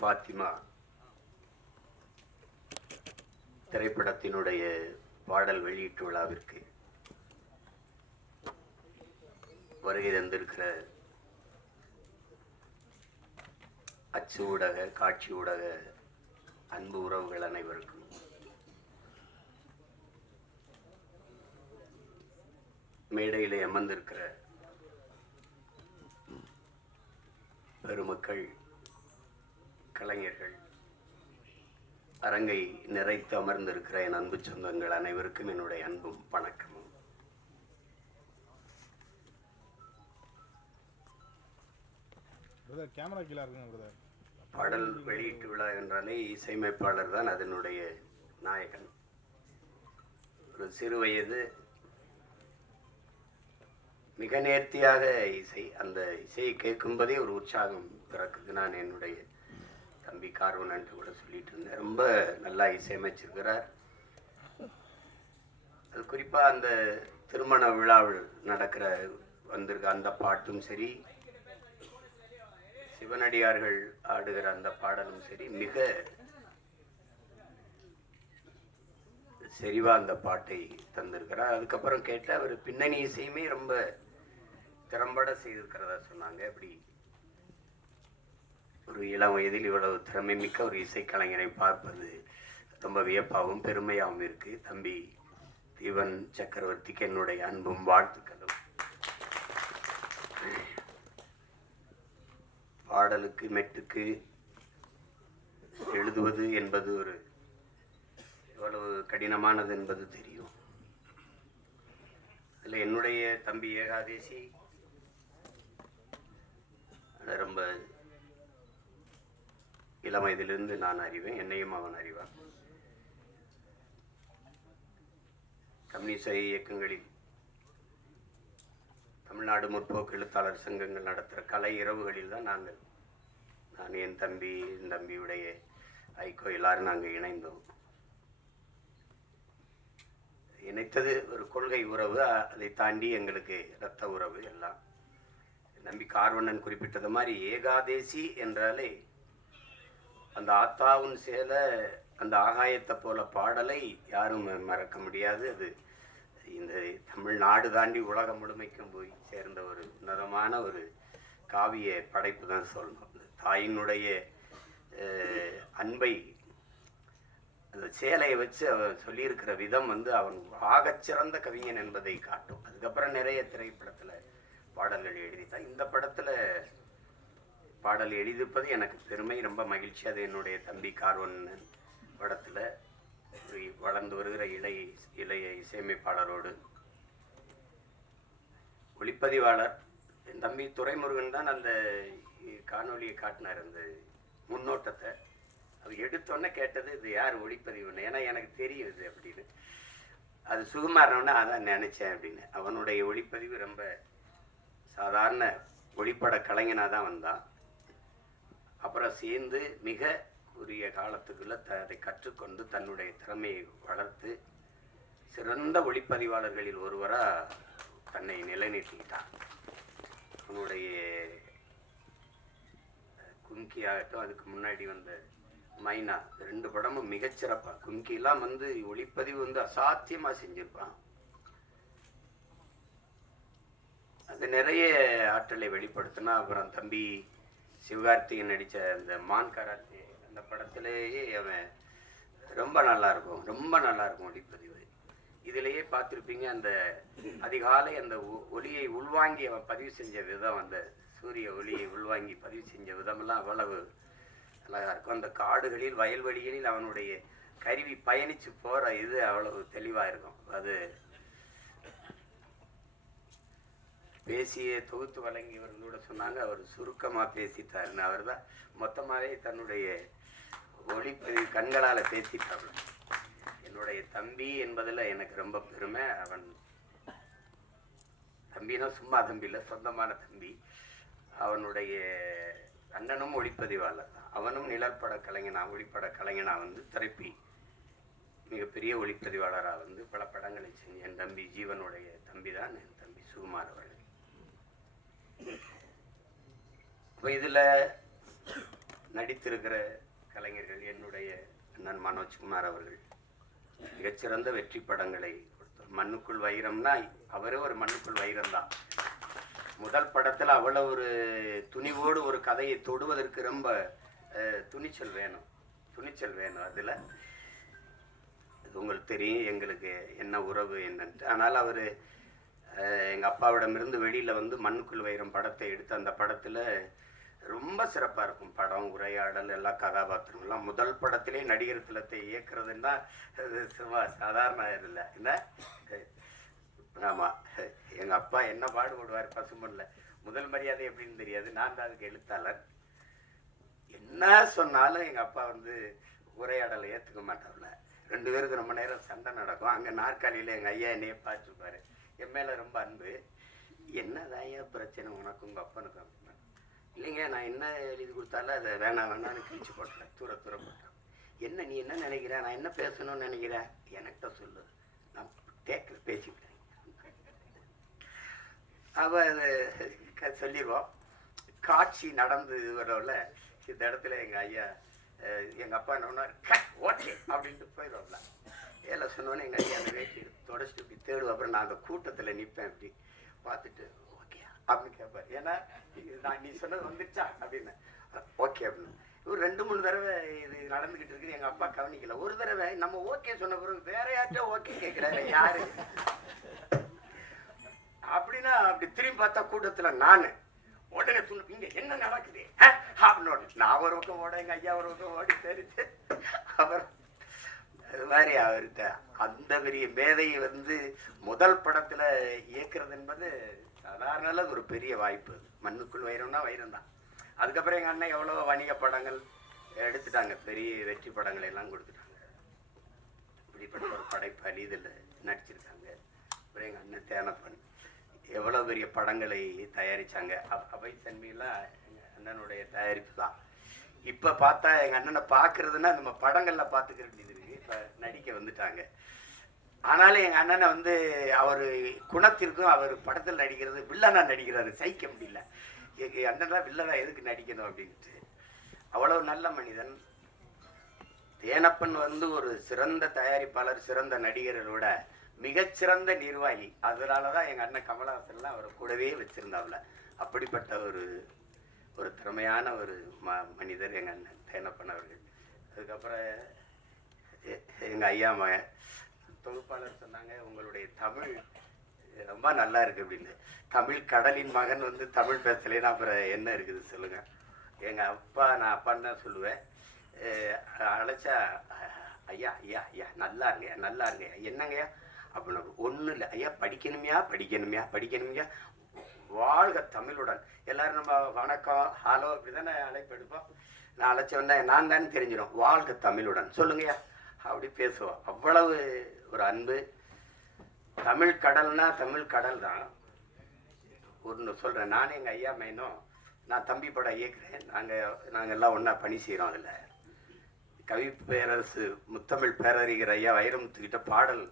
ஃபாத்திமா திரைப்படத்தினுடைய பாடல் வெளியீட்டு விழாவிற்கு வருகை தந்திருக்கிற அச்சு ஊடக காட்சி ஊடக அன்பு உறவுகள் அனைவருக்கும் மேடையிலே அமர்ந்திருக்கிற பெருமக்கள், கலைஞர்கள், அரங்கை நிறைத்து அமர்ந்திருக்கிற என் அன்பு சொந்தங்கள் அனைவருக்கும் என்னுடைய அன்பும் வணக்கமும். பாடல் வெளியீட்டு விழா என்றாலே இசையமைப்பாளர் தான் அதனுடைய நாயகன். ஒரு சிறு வயது மிக நேர்த்தியாக இசை, அந்த இசையை கேட்கும்போதே ஒரு உற்சாகம் பிறக்குது. நான் என்னுடைய தம்பி கார்வனன்ட்டு கூட சொல்லிட்டு இருந்தேன், ரொம்ப நல்லா இசையமைச்சிருக்கிறார். அது குறிப்பாக அந்த திருமண விழாவில் நடக்கிற வந்திருக்க அந்த பாட்டும் சரி, சிவனடியார்கள் ஆடுகிற அந்த பாடலும் சரி, மிக செறிவா அந்த பாட்டை தந்திருக்கிறார். அதுக்கப்புறம் கேட்ட அவர் பின்னணி இசையுமே ரொம்ப திறம்பட செய்திருக்கிறதா சொன்னாங்க. அப்படி ஒரு இளம் வயதில் இவ்வளவு திறமை மிக்க ஒரு இசைக்கலைஞரை பார்ப்பது ரொம்ப வியப்பாகவும் பெருமையாகவும் இருக்கு. தம்பி தீவன் சக்கரவர்த்திக்கு என்னுடைய அன்பும் வாழ்த்துக்களும். பாடலுக்கு மெட்டுக்கு எழுதுவது என்பது ஒரு எவ்வளவு கடினமானது என்பது தெரியும். அதில் என்னுடைய தம்பி ஏகாதேசி ரொம்ப இளம் வயதிலிருந்து நான் அறிவேன், என்னையும் அவன் அறிவான். கம்யூனிச இயக்கங்களில் தமிழ்நாடு முற்போக்கு எழுத்தாளர் சங்கங்கள் நடத்துகிற கலை இரவுகளில் தான் நான் என் தம்பியுடைய ஐக்கோ எல்லாரும் நாங்கள் இணைந்தோம். இணைத்தது ஒரு கொள்கை உறவு, அதை தாண்டி எங்களுக்கு இரத்த உறவு எல்லாம். நம்பி கார்வண்ணன் குறிப்பிட்டது மாதிரி ஏகாதேசி என்றாலே அந்த ஆத்தாவும் சேல அந்த ஆகாயத்தை போல பாடலை யாரும் மறக்க முடியாது. அது இந்த தமிழ்நாடு தாண்டி உலகம் முழுமைக்கும் போய் சேர்ந்த ஒரு உன்னதமான ஒரு காவிய படைப்பு தான் சொல்லணும். தாயினுடைய அன்பை அந்த சேலையை வச்சு அவன் சொல்லியிருக்கிற விதம் அவன் ஆகச்சிறந்த கவிஞன் என்பதை காட்டும். அதுக்கப்புறம் நிறைய திரைப்படத்தில் பாடல்கள் எழுதித்தான். இந்த படத்தில் பாடல் எழுதிப்பது எனக்கு பெருமை, ரொம்ப மகிழ்ச்சி. அது என்னுடைய தம்பி கார்வண்ணன் படத்தில் வளர்ந்து வருகிற இளைய இசையமைப்பாளரோடு ஒளிப்பதிவாளர் என் தம்பி துரைமுருகன் தான் அந்த காணொலியை காட்டினார். அந்த முன்னோட்டத்தை அவர் எடுத்தோன்னே கேட்டது, இது யார் ஒளிப்பதிவுன்னு. ஏன்னா எனக்கு தெரியும் இது அப்படின்னு. அது சுகுமாரனோன்னா அதான் நினச்சேன் அப்படின்னு. அவனுடைய ஒளிப்பதிவு ரொம்ப சாதாரண ஒளிப்பட கலைஞனாக தான் வந்தான். அப்புறம் சேர்ந்து மிக உரிய காலத்துக்குள்ள அதை கற்றுக்கொண்டு தன்னுடைய திறமையை வளர்த்து சிறந்த ஒளிப்பதிவாளர்களில் ஒருவராக தன்னை நிலைநிறுத்திக்கிட்டான். அவனுடைய கும்கி ஆகட்டும், அதுக்கு முன்னாடி வந்த மைனா, 2 படமும் மிகச்சிறப்பாக. கும்கிலாம் ஒளிப்பதிவு அசாத்தியமாக செஞ்சிருப்பான். அது நிறைய ஆற்றலை வெளிப்படுத்தினா. அப்புறம் தம்பி சிவகார்த்திகன் நடித்த அந்த மான் கராத்தே அந்த படத்திலேயே அவன் ரொம்ப நல்லா இருக்கும் ஒளிப்பதிவு. இதிலேயே பார்த்துருப்பீங்க, அந்த அதிகாலை அந்த ஒளியை உள்வாங்கி அவன் பதிவு செஞ்ச விதம், அந்த சூரிய ஒளியை உள்வாங்கி பதிவு செஞ்ச விதமெல்லாம் அவ்வளவு அழகாக இருக்கும். அந்த காடுகளில் வயல்வெளிகளில் அவனுடைய கருவி பயணித்து போகிற இது அவ்வளவு தெளிவாக இருக்கும். அது பேசிய தொகுத்து வழங்கியவர் கூட சொன்னாங்க, அவர் சுருக்கமாக பேசிட்டாருன்னு. அவர் தான் மொத்தமாகவே தன்னுடைய ஒளிப்பதிவு கண்களால் பேசிட்டார். என்னுடைய தம்பி என்பதில் எனக்கு ரொம்ப பெருமை. அவன் தம்பினா சும்மா தம்பி இல்லை, சொந்தமான தம்பி. அவனுடைய அண்ணனும் ஒளிப்பதிவாளர் தான். அவனும் நிழற்பட கலைஞனா, ஒளிப்பட கலைஞனா திரைப்பி மிகப்பெரிய ஒளிப்பதிவாளராக பல படங்களை செஞ்ச என் தம்பி ஜீவனுடைய தம்பி தான் என் தம்பி சுகுமார் அவர்கள். இப்போ இதில் நடித்திருக்கிற கலைஞர்கள் என்னுடைய அண்ணன் மனோஜ்குமார் அவர்கள் மிகச்சிறந்த வெற்றி படங்களை கொடுத்தார். மண்ணுக்குள் வைரம்னா அவரே ஒரு மண்ணுக்குள் வைரம் தான். முதல் படத்துல அவ்வளவு ஒரு துணிவோடு ஒரு கதையை தொடுவதற்கு ரொம்ப துணிச்சல் வேணும். அதுல இது உங்களுக்கு தெரியும் எங்களுக்கு என்ன உறவு என்னன்ட்டு. ஆனால் அவர் எங்கள் அப்பாவிடமிருந்து வெளியில் வந்து மண்ணுக்குள் வைரம் படத்தை எடுத்து அந்த படத்தில் ரொம்ப சிறப்பாக இருக்கும். படம், உரையாடல், எல்லா கதாபாத்திரங்கள்லாம் முதல் படத்திலே நடிகர் திலத்தை இயக்குறதுன்னா அது சும்மா சாதாரண இல்லை என்ன. ஆமாம், எங்கள் அப்பா என்ன பாடுபடுவார் பசும்பொன்னில். முதல் மரியாதை எப்படின்னு தெரியாது, நான் தான் அதுக்கு எழுத்தாளர். என்ன சொன்னாலும் எங்கள் அப்பா வந்து உரையாடலை ஏற்றுக்க மாட்டார்ல. 2 பேருக்கு ரொம்ப நேரம் சண்டை நடக்கும். அங்கே நாற்காலியில் எங்கள் ஐயா என்னையே பார்த்துருப்பாரு. என் மேலே ரொம்ப அன்பு. என்னதான் ஐயா பிரச்சனை உனக்கு உங்கள் அப்பனுக்கு அப்படின்னா, இல்லைங்க நான் என்ன எழுதி கொடுத்தாலும் அதை வேணாம்னு கிழிச்சு போட்டேன், தூர போட்டேன். என்ன நீ என்ன நினைக்கிற, நான் என்ன பேசணும்னு நினைக்கிறேன் என்கிட்ட சொல்லு, நான் பேசிக்கிறேன். அவ சொல்லிடுவோம். காட்சி நடந்து வரல இந்த இடத்துல எங்கள் ஐயா எங்கள் அப்பா என்ன ஓகே அப்படின்ட்டு போயிடுவோம்ல. ஏல சொன்னோன்னே எங்கள் ஐயா அந்த வேட்டி தொடச்சிட்டு இப்படி தேடுவோம். அப்புறம் நான் அந்த கூட்டத்தில் நிற்பேன், இப்படி பார்த்துட்டு ஓகே அப்படின்னு கேட்பார். ஏன்னா நான் நீ சொன்னது வந்துச்சா அப்படின்னு ஓகே அப்படின்னு. ஒரு 2-3 தடவை இது நடந்துக்கிட்டு இருக்குது. எங்கள் அப்பா கவனிக்கல. ஒரு தடவை நம்ம ஓகே சொன்ன பிறகு வேற யார்கிட்ட ஓகே கேட்குறாரு யாரு அப்படின்னா, அப்படி திரும்பி பார்த்தா கூட்டத்தில் நான் உடனே சொன்ன இங்க என்ன நடக்குது அப்படின்னு நான் ஒரு பக்கம் ஓட, எங்க ஐயா ஒரு பக்கம் ஓடி தெரிஞ்சு அவர் அது மாதிரி அவர்கிட்ட அந்த பெரிய மேதையை வந்து முதல் படத்துல இயக்குறது என்பது சாதாரண ஒரு பெரிய வாய்ப்பு. மண்ணுக்குள் வைரம்னா வைரம் தான். அதுக்கப்புறம் எங்க அண்ணன் எவ்வளோ வணிக படங்கள் எடுத்துட்டாங்க, பெரிய வெற்றி படங்களை எல்லாம் கொடுத்துட்டாங்க. இப்படிப்பட்ட ஒரு படைப்பாளி இதில் நடிச்சிருக்காங்க. அப்புறம் எங்கள் அண்ணன் தேனப்பன் எவ்வளோ பெரிய படங்களை தயாரித்தாங்க. அவை தன்மையெல்லாம் எங்கள் அண்ணனுடைய தயாரிப்பு தான். இப்போ பார்த்தா எங்கள் அண்ணனை பார்க்குறதுன்னா நம்ம படங்களில் பார்த்துக்க வேண்டியது இருக்குது. இப்போ நடிக்க வந்துட்டாங்க. ஆனாலும் எங்கள் அண்ணனை வந்து அவர் குணத்திற்கும் அவர் படத்தில் நடிக்கிறது வில்லனா நடிக்கிறாரு, சகிக்க முடியல. எங்கள் அண்ணனா வில்லனா எதுக்கு நடிக்கணும் அப்படின்ட்டு. அவ்வளோ நல்ல மனிதன். தேனப்பன் வந்து ஒரு சிறந்த தயாரிப்பாளர், சிறந்த நடிகர்களோட மிகச்சிறந்த நிர்வாகி. அதனாலதான் எங்க அண்ணன் கமலஹாசன்லாம் அவரை கூடவே வச்சிருந்தாப்புல. அப்படிப்பட்ட ஒரு திறமையான ஒரு மனிதர் எங்க அண்ணன் தேனப்பன் அவர்கள். அதுக்கப்புறம் எங்க ஐயா மகன் தொகுப்பாளர் சொன்னாங்க, உங்களுடைய தமிழ் ரொம்ப நல்லா இருக்கு அப்படின்னு. தமிழ் கடலின் மகன் வந்து தமிழ் பேசலைன்னா அப்புறம் என்ன இருக்குது சொல்லுங்க. எங்க அப்பா, நான் அப்பான்னு தான் சொல்லுவேன். அழைச்சா ஐயா ஐயா ஐயா நல்லா இருங்க என்னங்கய்யா அப்படின்னு. ஒன்றும் இல்லை ஐயா, படிக்கணுமையா வாழ்க தமிழுடன். எல்லாரும் நம்ம வணக்கம் ஹலோ அப்படி தானே அழைப்பு எடுப்போம். நான் அழைச்சோன்னே நான் தானே தெரிஞ்சிடும், வாழ்க தமிழுடன் சொல்லுங்கய்யா அப்படி பேசுவோம். அவ்வளவு ஒரு அன்பு. தமிழ் கடல்னா தமிழ் கடல் தான். ஒன்று சொல்கிறேன், நானும் எங்கள் ஐயா மைனும், நான் தம்பி படம் இயக்குறேன். நாங்கள் எல்லாம் ஒன்றா பணி செய்கிறோம். அதில் கவி பேரரசு முத்தமிழ் பேரறிஞர் ஐயா வைரமுத்துக்கிட்ட பாடல்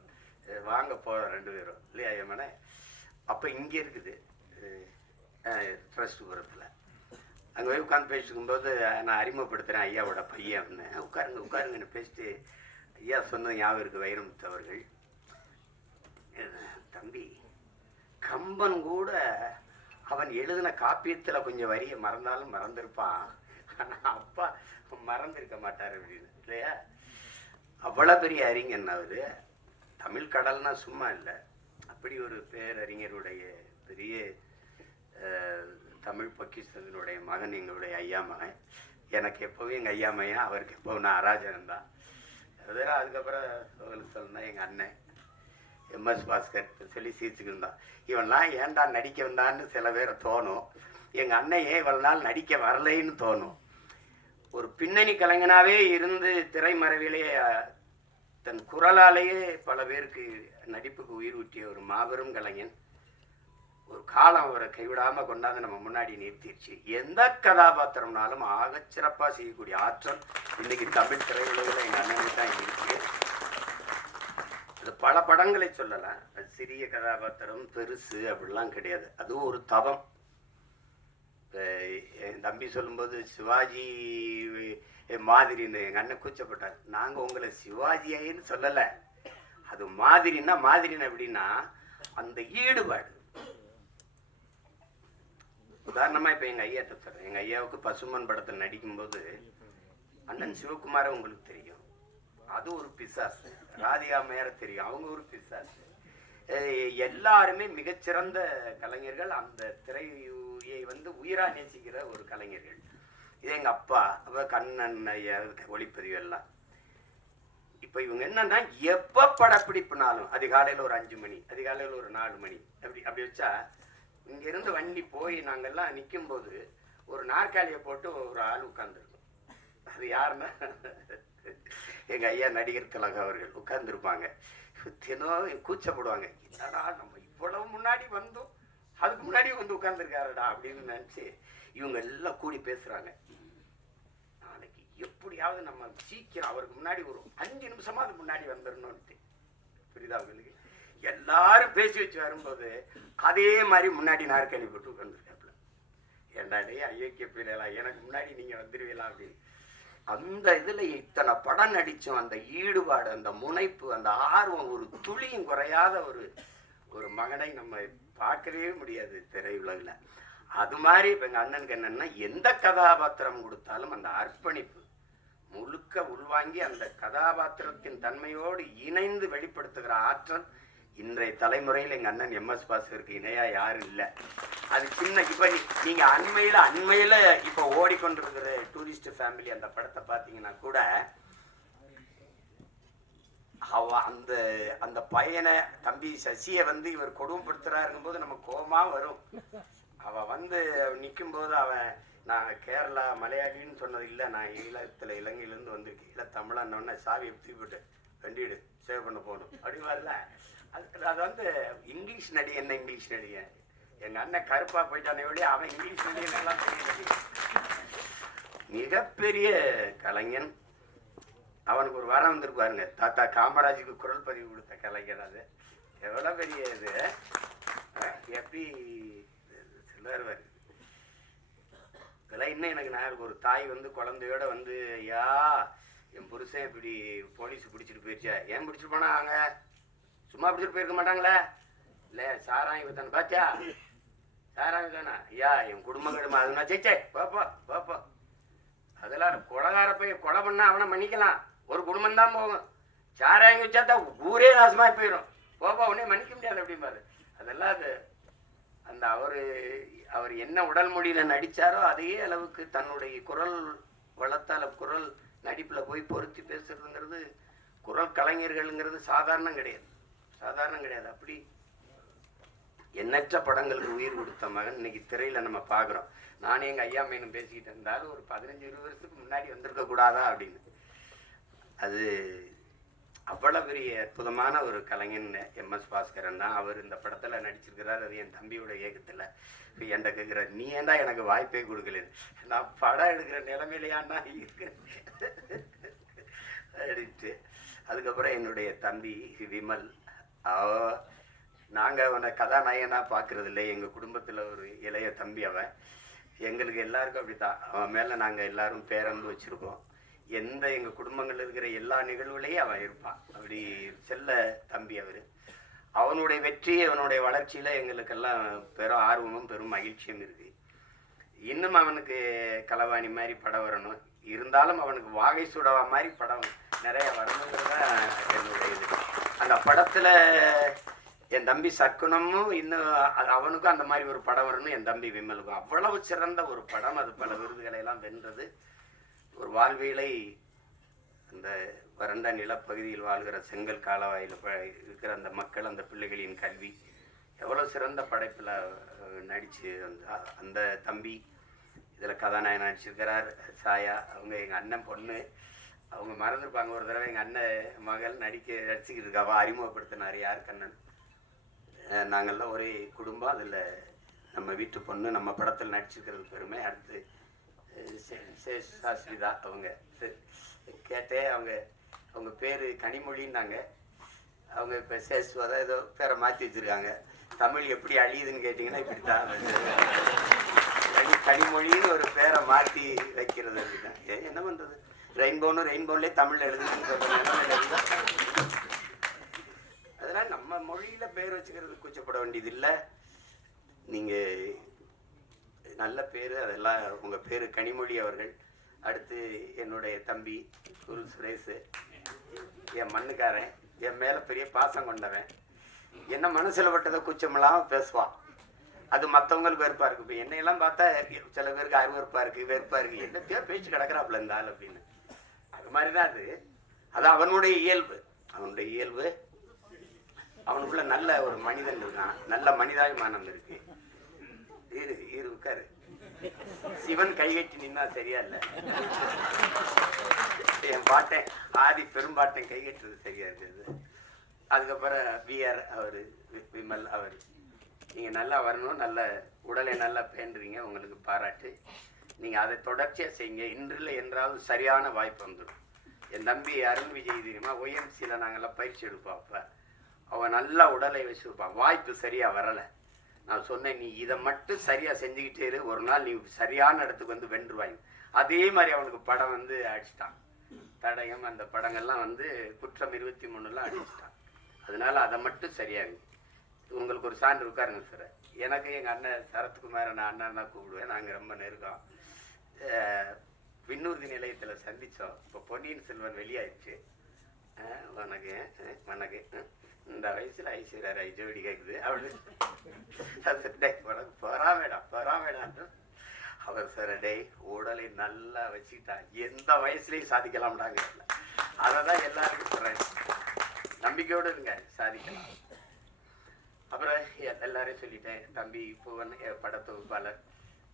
வாங்க போகிறோம் 2 பேரும் இல்லையா ஐயம்மனே. அப்போ இங்கே இருக்குது ட்ரஸ்ட்புரத்தில். அங்கே போய் உட்காந்து பேசிக்கும்போது நான் அறிமுகப்படுத்துகிறேன் ஐயாவோட பையன் அப்படின்னு. உட்காருங்கன்னு பேசிட்டு ஐயா சொன்னது ஞாபகம் இருக்குது வைரமுத்து அவர்கள். தம்பி, கம்பன் கூட அவன் எழுதின காப்பியத்தில் கொஞ்சம் வரியை மறந்தாலும் மறந்துருப்பான், ஆனால் அப்பா மறந்துருக்க மாட்டார் அப்படின்னு இல்லையா. அவ்வளோ பெரிய அறிஞன் அவர். தமிழ் கடல்னா சும்மா இல்லை. அப்படி ஒரு பேரறிஞருடைய பெரிய தமிழ் பொக்கிஷத்தினுடைய மகன் எங்களுடைய ஐயா மகன். எனக்கு எப்போவும் எங்கள் ஐயா மகன், அவருக்கு எப்போவும் நான் அராஜகன் தான். வேற அதுக்கப்புறம் உங்களுக்கு சொல்லணும்னா எங்கள் அண்ணன் MS பாஸ்கர் சொல்லி சிரிச்சுக்கிருந்தான். இவன்லாம் ஏன்டா நடிக்க வந்தான்னு சில பேரை தோணும். எங்கள் அண்ணன் ஏன் இவ்வளோ நாள் நடிக்க வரலைன்னு தோணும். ஒரு பின்னணி கலைஞனாகவே இருந்து திரைமறைவிலே தன் குரலாலேயே பல பேருக்கு நடிப்புக்கு உயிர் ஊற்றிய ஒரு மாபெரும் கலைஞன். ஒரு காலம் அவரை கைவிடாமல் கொண்டாந்து நம்ம முன்னாடி நிறுத்திடுச்சு. எந்த கதாபாத்திரம்னாலும் ஆகச்சிறப்பாக செய்யக்கூடிய ஆற்றல் இன்னைக்கு தமிழ் திரையுலகில் எங்கள் அண்ணனுக்கு தான் இருக்கு. அது பல படங்களை சொல்லலாம். அது சிறிய கதாபாத்திரம் பெருசு அப்படிலாம் கிடையாது. அதுவும் ஒரு தவம். என் தம்பி சொல்லும்போது சிவாஜி மாதிரின்னு எங்கள் அண்ணன் கூச்சப்பட்டார். நாங்கள் உங்களை சிவாஜின்னு சொல்லலை, அது மாதிரின்னு எப்படின்னா அந்த ஈடுபாடு. உதாரணமாக இப்போ எங்கள் ஐயாட்ட சொல்கிறேன். எங்கள் ஐயாவுக்கு பசுமன் படத்தில் நடிக்கும்போது அண்ணன் சிவகுமாரை உங்களுக்கு தெரியும், அது ஒரு பிசாசு. ராதிகா மேர தெரியும், அவங்க ஒரு பிசாசு. எல்லாருமே மிகச்சிறந்த கலைஞர்கள், அந்த திரையை உயிரா நேசிக்கிற ஒரு கலைஞர்கள். இது எங்க அப்பா கண்ணன் ஐயா ஒளிப்பதிவு எல்லாம். இப்ப இவங்க என்னன்னா எப்ப படப்பிடிப்புனாலும் அதிகாலையில ஒரு 5 மணி, அதிகாலையில ஒரு 4 மணி, அப்படி வச்சா இங்க இருந்து வண்டி போய் நாங்கெல்லாம் நிற்கும் போது ஒரு நாற்காலியை போட்டு ஒரு ஆள் உட்கார்ந்துருக்கும். அது யாருன்னா எங்க ஐயா நடிகர் திலகம் அவர்கள் உட்கார்ந்துருப்பாங்க. தினம் கூச்சப்படுவாங்க, என்னடா நம்ம இவ்வளவு முன்னாடி வந்தோம், அதுக்கு முன்னாடி உட்கார்ந்துருக்காருடா அப்படின்னு நினைச்சு இவங்க எல்லாம் கூடி பேசுறாங்க. நாளைக்கு எப்படியாவது நம்ம சீக்கிரம் அவருக்கு முன்னாடி ஒரு 5 நிமிஷமா அது முன்னாடி வந்துடணும்ட்டு. புரியுதா உங்களுக்கு? எல்லாரும் பேசி வச்சு வரும்போது அதே மாதிரி முன்னாடி நாற்காலி போட்டு உட்கார்ந்துருக்காப்புல. ஏண்டாடே ஐயோக்கிய பிள்ளைகளா, எனக்கு முன்னாடி நீங்க வந்துருவீங்களா அப்படின்னு. அந்த இதுல இத்தனை படம் நடிச்சோம், அந்த ஈடுபாடு, அந்த முனைப்பு, அந்த ஆர்வம், ஒரு துளியும் குறையாத ஒரு மகனை நம்ம பார்க்கவே முடியாது திரையுலகில். அது மாதிரி இப்போ எங்கள் அண்ணனுக்கு என்னன்னா எந்த கதாபாத்திரம் கொடுத்தாலும் அந்த அர்ப்பணிப்பு முழுக்க உள்வாங்கி அந்த கதாபாத்திரத்தின் தன்மையோடு இணைந்து வெளிப்படுத்துகிற ஆற்றல் இன்றைய தலைமுறையில் எங்கள் அண்ணன் எம்எஸ் பாஸ்கருக்கு இணையா யாரும் இல்லை. அது சின்ன இப்போ நீங்க அண்மையில இப்போ ஓடிக்கொண்டிருக்கிற டூரிஸ்ட் ஃபேமிலி அந்த படத்தை பார்த்தீங்கன்னா கூட அந்த அந்த பையனை தம்பி சசியை இவர் கொடுமைப்படுத்துறாருங்கும் போது நம்ம கோபமா வரும். அவ நிற்கும் போது அவன் நான் கேரளா மலையாளின்னு சொன்னது இல்லை, நான் இலங்கையிலேருந்து வந்திருக்கேன், இல்லை தமிழான்னொன்னே சாவியை தூக்கிவிட்டு வண்டிடு சேவ் பண்ண போகணும் அப்படி வரல. அது இங்கிலீஷ் நடி, என்ன இங்கிலீஷ் நடிகை எங்க அண்ணன் கருப்பா போயிட்டானே வழியா அவன் இங்கிலீஷ் நடிகெல்லாம் தெரியல. மிகப்பெரிய கலைஞன். அவனுக்கு ஒரு வரம் வந்திருப்பாருங்க, தாத்தா காமராஜுக்கு குரல் பதிவு கொடுத்த கலைஞர். அது எவ்வளவு பெரிய இது, எப்படி சொல்லுவார். இதெல்லாம் இன்னும் எனக்கு நான் ஒரு தாய் குழந்தையோட ஐயா என் புருஷன் இப்படி போலீஸ் பிடிச்சிட்டு போயிடுச்சா, ஏன் பிடிச்சிட்டு போனாங்க, சும்மா பிடிச்சிட்டு போயிருக்க மாட்டாங்களே, இல்லை சாராயம் வித்தானே பாத்தியா, சாராயம் வித்தானா, ஐயா என் குடும்பம் அதுனா சேச்சே பாப்பா பாப்பா, அதெல்லாம் கொலகார போய் கொலை பண்ணா அவனை மன்னிக்கலாம், ஒரு குடும்பம் தான் போகும், சாராயம் வச்சாதான் ஊரே நாசமா போயிடும், போப்பா உடனே மன்னிக்க முடியாது அப்படிம்பாரு. அதெல்லாம் அது அந்த அவர் என்ன உடல் மொழியில நடிச்சாரோ அதே அளவுக்கு தன்னுடைய குரல் வளத்தால குரல் நடிப்புல போய் பொருத்தி பேசுறதுங்கிறது குரல் கலைஞர்கள்ங்கிறது சாதாரணம் கிடையாது, சாதாரணம் கிடையாது. அப்படி எண்ணற்ற படங்களுக்கு உயிர் கொடுத்த மகன் இன்னைக்கு திரையில நம்ம பாக்குறோம். நானே எங்க ஐயா மேனும் பேசிக்கிட்டு இருந்தாலும் ஒரு 15-20 வருஷத்துக்கு முன்னாடி வந்திருக்க கூடாதா அப்படின்னு. அது அவ்வளவு பெரிய அற்புதமான ஒரு கலைஞன் எம்எஸ் பாஸ்கரன் தான். அவர் இந்த படத்துல நடிச்சிருக்கிறார். அது என் தம்பியோட இயக்கத்துல. என்கிட்ட கேட்கிற நீ ஏன்டா எனக்கு வாய்ப்பே கொடுக்கல, நான் படம் எடுக்கிற நிலைமையிலையான்னா இருக்கிறேன் அப்படின்ட்டு. அதுக்கப்புறம் என்னுடைய தம்பி விமல், நாங்கள் அவனை கதாநாயகனா பார்க்கறது இல்லை, எங்கள் குடும்பத்தில் ஒரு இளைய தம்பி அவன். எங்களுக்கு எல்லாருக்கும் அப்படித்தான், அவன் மேலே நாங்கள் எல்லாரும் பேரன்பு வச்சுருக்கோம். எங்கள் குடும்பங்கள் இருக்கிற எல்லா நிகழ்வுலையும் அவன் இருப்பான். அப்படி செல்ல தம்பி அவர். அவனுடைய வெற்றி, அவனுடைய வளர்ச்சியில் எங்களுக்கெல்லாம் பெரும் ஆர்வமும் பெரும் மகிழ்ச்சியும் இருக்குது. இன்னும் அவனுக்கு களவாணி மாதிரி படம் வரணும், இருந்தாலும் அவனுக்கு வாகை சுடவா மாதிரி படம் நிறைய வரணுங்கிறது தான் என்னுடைய இது. அந்த படத்தில் என் தம்பி சக்குனமும் இன்னும் அவனுக்கும் அந்த மாதிரி ஒரு படம் வரணும். என் தம்பி விமலுக்கும் அவ்வளவு சிறந்த ஒரு படம். அது பல விருதுகளை எல்லாம் வென்றது. ஒரு வாழ்வியலை அந்த வறண்ட நிலப்பகுதியில் வாழ்கிற செங்கல் காலவாயில் இருக்கிற அந்த மக்கள், அந்த பிள்ளைகளின் கல்வி, எவ்வளோ சிறந்த படைப்பில் நடித்து அந்த தம்பி இதில் கதாநாயகன் நடிச்சிருக்கிறார். சாயா அவங்க எங்கள் அண்ணன் பொண்ணு, அவங்க மறந்துருப்பாங்க. ஒரு தடவை எங்கள் அண்ணன் மகள் நடிச்சுக்கிட்டு இருக்காவா அறிமுகப்படுத்தினார் யார் கண்ணன். நாங்கள்லாம் ஒரே குடும்பம், அதில் நம்ம வீட்டு பொண்ணு நம்ம படத்தில் நடிச்சிருக்கிறது பெருமை. அடுத்து சாஸ்திரிதா அவங்க கேட்டேன், அவங்க பேர் கனிமொழின்னாங்க. அவங்க இப்போ சேஸ்வதா ஏதோ பேரை மாற்றி வச்சுருக்காங்க. தமிழ் எப்படி அழியுதுன்னு கேட்டிங்கன்னா இப்படி தான் கனிமொழின்னு ஒரு பேரை மாற்றி வைக்கிறது அப்படின்னா என்ன பண்றது? ரெயின்போன்னு ரெயின்போன்லேயே தமிழ்ல எழுதுன்னு அதெல்லாம் நம்ம மொழியில பேர் வச்சுக்கிறது கூச்சப்பட வேண்டியது இல்லை. நீங்க நல்ல பேர், அதெல்லாம் உங்க பேரு கனிமொழி அவர்கள். அடுத்து என்னுடைய தம்பி குரு சுரேஷ், என் மண்ணுக்காரன், என் மேல பெரிய பாசம் கொண்டவன். என்ன மனசுல பட்டதை கூச்சமில்லாம பேசுவான். அது மற்றவங்களுக்கு வெறுப்பா இருக்கு. இப்போ என்னையெல்லாம் பார்த்தா சில பேருக்கு அருவறுப்பா இருக்கு, வெறுப்பா இருக்கு. என்னத்தையோ பேச்சு கிடக்குறாப்புல இருந்தால் அப்படின்னு. அது மாதிரிதான் அது அவனுடைய இயல்பு. அவனுடைய இயல்பு. அவனுக்குள்ள நல்ல ஒரு மனிதன் இருக்கான், நல்ல மனிதாபிமானம் இருக்கு. இரு உட்காரு. சிவன் கைகட்டி நின்னா சரியா இல்ல. என் பாட்டன் ஆதி பெரும்பாட்டன் கைகட்டுறது சரியா இருக்குது. அதுக்கப்புறம் விஆர் அவரு, விமல் அவரு. நீங்க நல்லா வரணும், நல்ல உடலை நல்லா பேண்டுறீங்க, உங்களுக்கு பாராட்டு. நீங்க அதை தொடர்ச்சியா செய்யுங்க. இன்றில் என்றாவது சரியான வாய்ப்பு வந்துடும். என் தம்பி அருண் விஜய் தெரியுமா, OMCல நாங்கெல்லாம் பயிற்சி எடுப்போம். அப்ப அவன் நல்லா உடலை வச்சிருப்பான். வாய்ப்பு சரியா வரல. நான் சொன்னேன், நீ இதை மட்டும் சரியா செஞ்சுக்கிட்டே இரு, ஒரு நாள் நீ சரியான இடத்துக்கு வந்து வென்றுவாங்க. அதே மாதிரி அவனுக்கு படம் வந்து அடிச்சிட்டான். தடயம் அந்த படங்கள்லாம் வந்து குற்றம் 23 அடிச்சிட்டான். அதனால அதை மட்டும் சரியாகுங்க. உங்களுக்கு ஒரு சான்று உட்காருங்க சார். எனக்கு எங்கள் அண்ணன் சரத்குமாரை நான் அண்ணன் தான் கூப்பிடுவேன். நாங்கள் ரொம்ப நெருக்கம். விண்ணூர்தி நிலையத்தில் சந்தித்தோம். இப்போ பொன்னியின் செல்வன் வெளியாயிடுச்சு. வணக்கம் இந்த வயசில் ஐஸ்வர்யா ராய் ஜோடி கேட்குது அப்படின்னு உனக்கு பொறாமேடா. அவர் சார் டே உடலை நல்லா வச்சுக்கிட்டா எந்த வயசுலையும் சாதிக்கலாம்டாங்க. அதை தான் எல்லாருக்கும் சொல்கிறேன். நம்பிக்கையோடு இருங்க, சாதிக்கலாம். அப்புறம் எல்லாரையும் சொல்லிட்டேன். தம்பி பூவன் படத்தொகுப்பாளர்.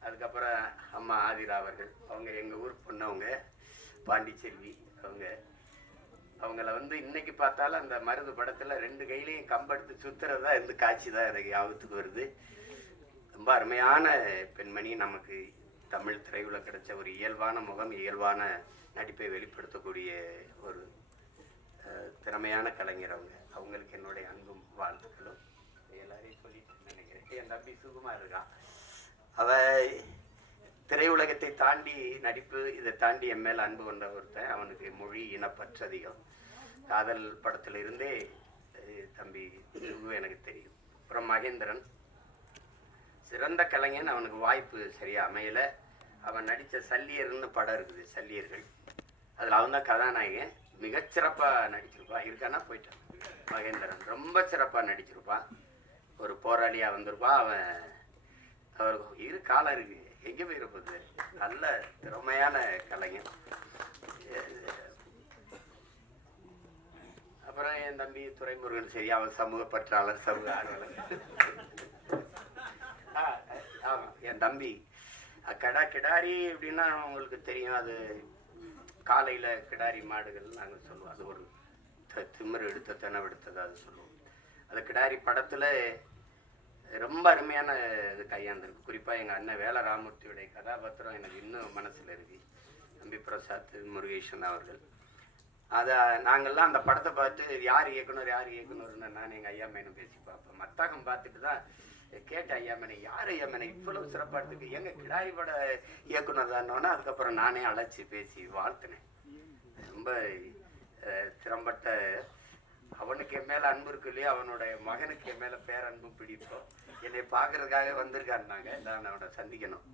அதுக்கப்புறம் அம்மா ஆதிரா அவர்கள், அவங்க எங்கள் ஊர் பொண்ணவங்க, பாண்டிச்செல்வி அவங்க. அவங்கள வந்து இன்னைக்கு பார்த்தாலும் அந்த மருது படத்தில் 2 கையிலையும் கம்பெடுத்து சுத்துறதா இருந்து காட்சி தான் எனக்கு ஞாபகத்துக்கு வருது. ரொம்ப அருமையான பெண்மணி. நமக்கு தமிழ் திரையுல கிடைச்ச ஒரு இயல்பான முகம், இயல்பான நடிப்பை வெளிப்படுத்தக்கூடிய ஒரு திறமையான கலைஞர் அவங்க. அவங்களுக்கு என்னுடைய அன்பும் வாழ்த்துக்களும். எல்லாரையும் சொல்லிட்டு நினைக்கிறேன். என் தம்பி சுகுமார் இருக்கான். அவ திரையுலகத்தை தாண்டி நடிப்பு, இதை தாண்டி என் மேல அன்பு கொண்ட ஒருத்தன். அவனுக்கு மொழி இனப்பற்று அதிகம். காதல் படத்துல இருந்தே தம்பி எனக்கு தெரியும். அப்புறம் மகேந்திரன் சிறந்த கலைஞன். அவனுக்கு வாய்ப்பு சரியா அமையல. அவன் நடித்த சல்லியர்னு படம் இருக்குது, சல்லியர்கள். அதில் அவன் தான் கதாநாயகன். மிகச்சிறப்பாக நடிச்சிருப்பான். இருக்கானா போயிட்டான். மகேந்திரன் ரொம்ப சிறப்பாக நடிச்சிருப்பான். ஒரு போராளியாக வந்திருப்பான். அவருக்கு காலம் இருக்கு, எங்கே போயிருப்பது. நல்ல திறமையான கலைஞன். அப்புறம் என் தம்பி துரைமுருகன் சரி, அவன் சமூக பற்றாளர், சமூக ஆர்வலர். ஆமா, என் தம்பி கிடாரி அப்படின்னா உங்களுக்கு தெரியும். அது காலையில கிடாரி மாடுகள் நாங்கள் சொல்லுவோம். அது ஒரு திமிர் எடுத்த தினவெடுத்தது அது சொல்லுவோம். அது கிடாரி படத்துல ரொம்ப அருமையான இது கையாண்டிருக்கு. குறிப்பா எங்க அண்ணன் வேல ராமூர்த்தியுடைய கதாபாத்திரம் எனக்கு இன்னும் மனசுல இருக்கு. தம்பி பிரசாத் முருகேசன் அவர்கள். அதை நாங்கள்லாம் அந்த படத்தை பார்த்து யார் இயக்குனர்னு நான் எங்கள் ஐயா மேனும் பேசி பார்ப்பேன். மத்தாகம் பார்த்துட்டு தான் கேட்ட ஐயா மேனை, யார் ஐயா மேனை இவ்வளவு சிறப்பாக இருக்கு, எங்க கிடாரி பட இயக்குனர் தானோன்னா அதுக்கப்புறம் நானே அழைச்சி பேசி வாழ்த்தினேன். ரொம்ப திறம்பட்ட. அவனுக்கு என் மேலே அன்பு இருக்கு இல்லையா, அவனுடைய மகனுக்கு என் மேலே பேரன்பு பிடிப்போம். என்னை பார்க்கறதுக்காக வந்திருக்காருனாங்க. நான் அவனை சந்திக்கணும்.